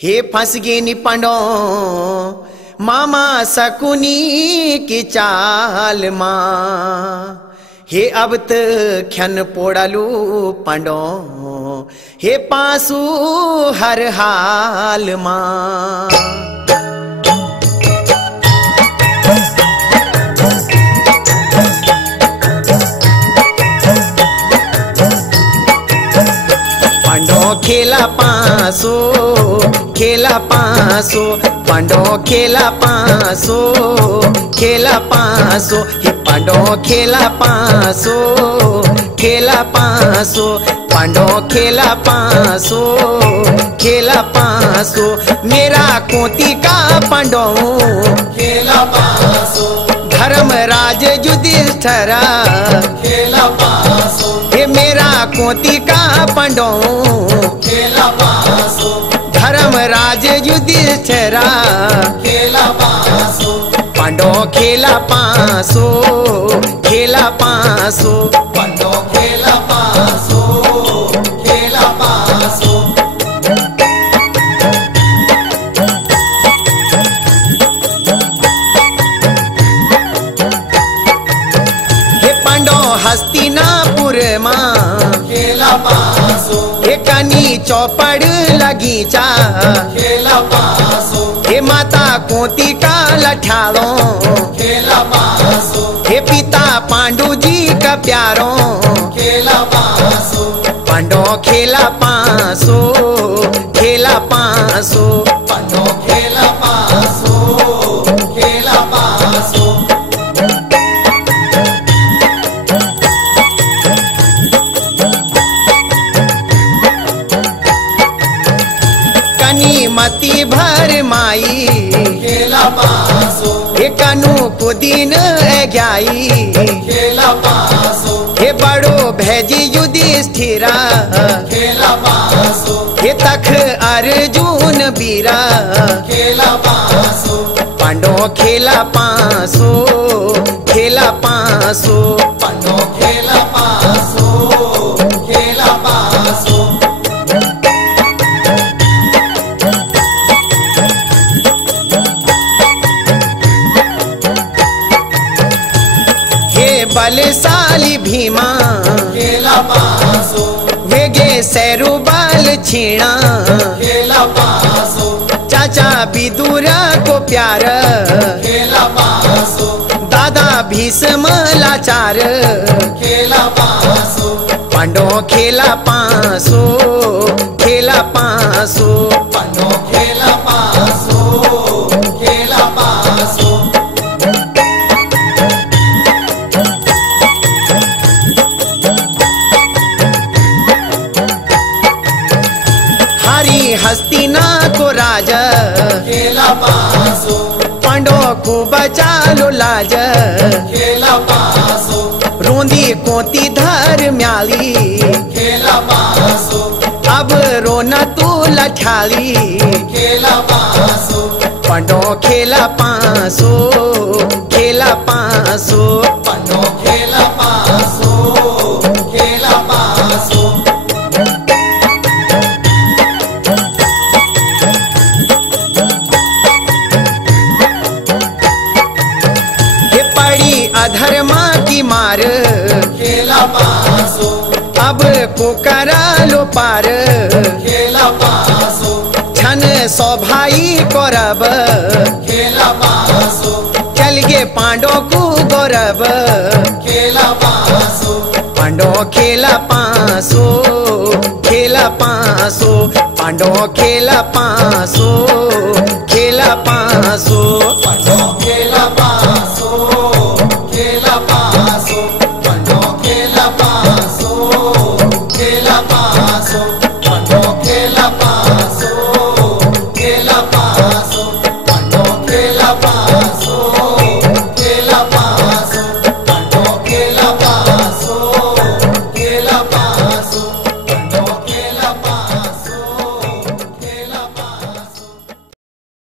हे फंस गे निपंडो मामा सकुनी की चाल माँ। हे अब ख्यन पोड़ालू पंडो हे पासू हर हाल माँ। खेला पासो खेला पासो पांडो खेला पासो खेला पासो हे पांडो खेला पासो खेला पासो पांडो खेला पासो खेला पासो मेरा कोती का पांडो खेला पासो धर्मराज युधिष्ठिरा खेला पासो हे मेरा कोती का पांडो खेला पासो धर्मराज युधिष्ठिरा खेला पासो पांडो खेला पासो खेला पासो पांडो खेला पासो खेला पासो। हे पांडो हस्तिनापुर माँ खेला पासो हे कनी चौपड़ लगीचा खेला पासो हे माता कोती का लठाड़ो खेला पासो हे पिता पांडु जी का प्यारो खेला पासो पांडो खेला पासो खेला पासो पांडो खेला पासो खेला पासो। कनी मती भर माई खेला पासो हे कनु को दिन ग्याई खेला पासो हे बड़ो भैजी युधिष्ठिरा खेला पासो हे तख अर्जुन बीरा खेला पासो पांडो खेला पासो खेला पासो पांडो खेला पासो खेला पासो। हे बलशाली भीमा खेला पासो वेगे सैरु बाल छीणा खेला पासो चाचा विदुरा को प्यार खेला पासो दादा भीष्म लाचार खेला पासो पांडो खेला पासो खेला पासो पांडो खेला पासो खेला पासो। हरि हस्तिना को राजा खेला पासो पांडो को बचा लो लाज खेला पासो रोंदी कोती धर म्याली खेला पासो अब रोना तू लठाली खेला पासो पांडो खेला पासो खेला पासो पांडो खेला पासो खेला पासो। हे पड़ी अधर्मा की मार खेला पासो अब को करा लो पार खेला पासो छन सौ भाई कौरव खेला पासो चल गे पांडो को गौरव खेला पासो पांडो खेला पासो खेला पासो पांडो खेला पासो खेला पासो पांडो खेला पासो।